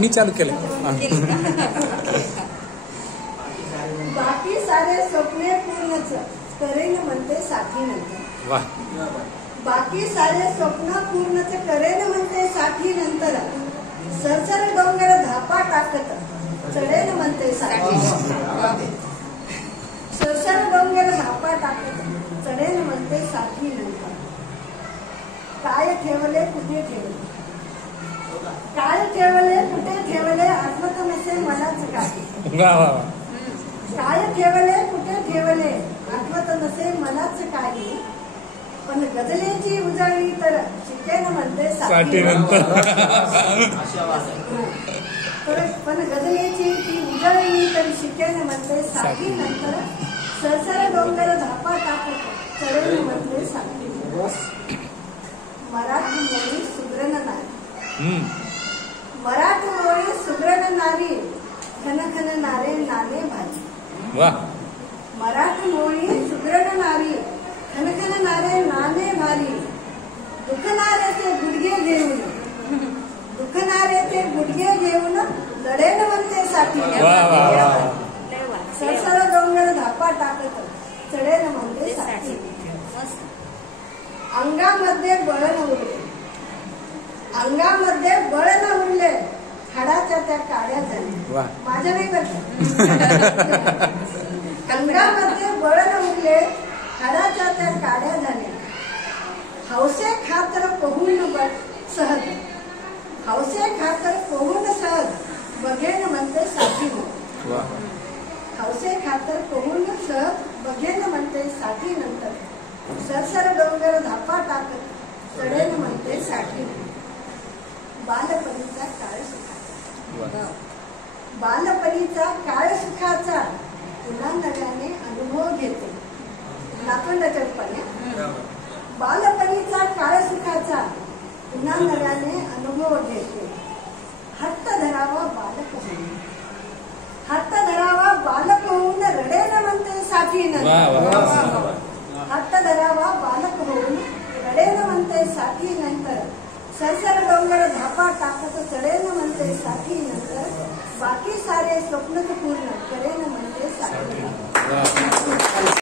मी चालू केलं. बाकी सारे स्वप्ने पूर्णच करेन म्हणते साठी नंतर. वाह. बाकी सारे स्वप्न पूर्णच करेन म्हणते साठी नंतर. सरसर डोंगर धापा टाकत चढेन म्हणते साठी. सरसर डोंगर धापा टाकत चढेन म्हणते साठी नंतर. काय ठेवले कुठे ठेवले, काय ठेवले कुठे ठेवले आठवत नसे मलाच काही. काय ठेवले कुठे ठेवले आठवत नसे मलाच काही. पण गजलेची उजळणी तर शिकेन म्हणते साठी नंतर. पण गजलेची ती उजळणी तर शिकेन म्हणते साठी नंतर. सरसर डोंगर धापा टाकत चढेन म्हणते साठी. मराठी मोळी सुग्रण नारी, मराठी मोळी सुग्रण नारी खन खन नारे नाने भाजी. मराठी मोळी सुग्रण नारी खन खन नारे नाने भारी. दुखणारे ते गुडघे घेऊन, दुखणारे ते गुडघे घेऊन लढेन म्हणते साठी. सरसर डोंगर धापा टाकत चढेन म्हणते साठी. अंगामध्ये बळ न उरले, अंगामध्ये बळ न उरले हाडाच्या त्या काड्या झाल्या. माझ्या नाही करता. अंगामध्ये बळ न उरले हाडाच्या त्या काड्या झाल्या. हौसे खातर पोहून सहज, हौसे खातर पोहून सहज बघेन म्हणते साठी. हौसे खातर पोहून सहज बघेन म्हणते साठी नंतर. सरसर डोंगर धापा टाकत चढेन म्हणते साठी. बालपणीचा काळ सुखाचा, बालपणीचा काळ सुखाचा पुन्हा नव्याने अनुभव घेते. नातवंडाच्या रूपाने. बालपणीचा काळ सुखाचा पुन्हा नव्याने अनुभव घेते. हट्ट धरावा बालक होऊन, हट्ट धरावा बालक होऊन रडेन म्हणते साठी नंतर. हट्ट धरावा बालक होऊन रडेन म्हणते साठी नंतर. सरसर डोंगर धापा टाकत चढेन म्हणते साठी नंतर. बाकी सारे स्वप्न पूर्ण करेन म्हणते साठी.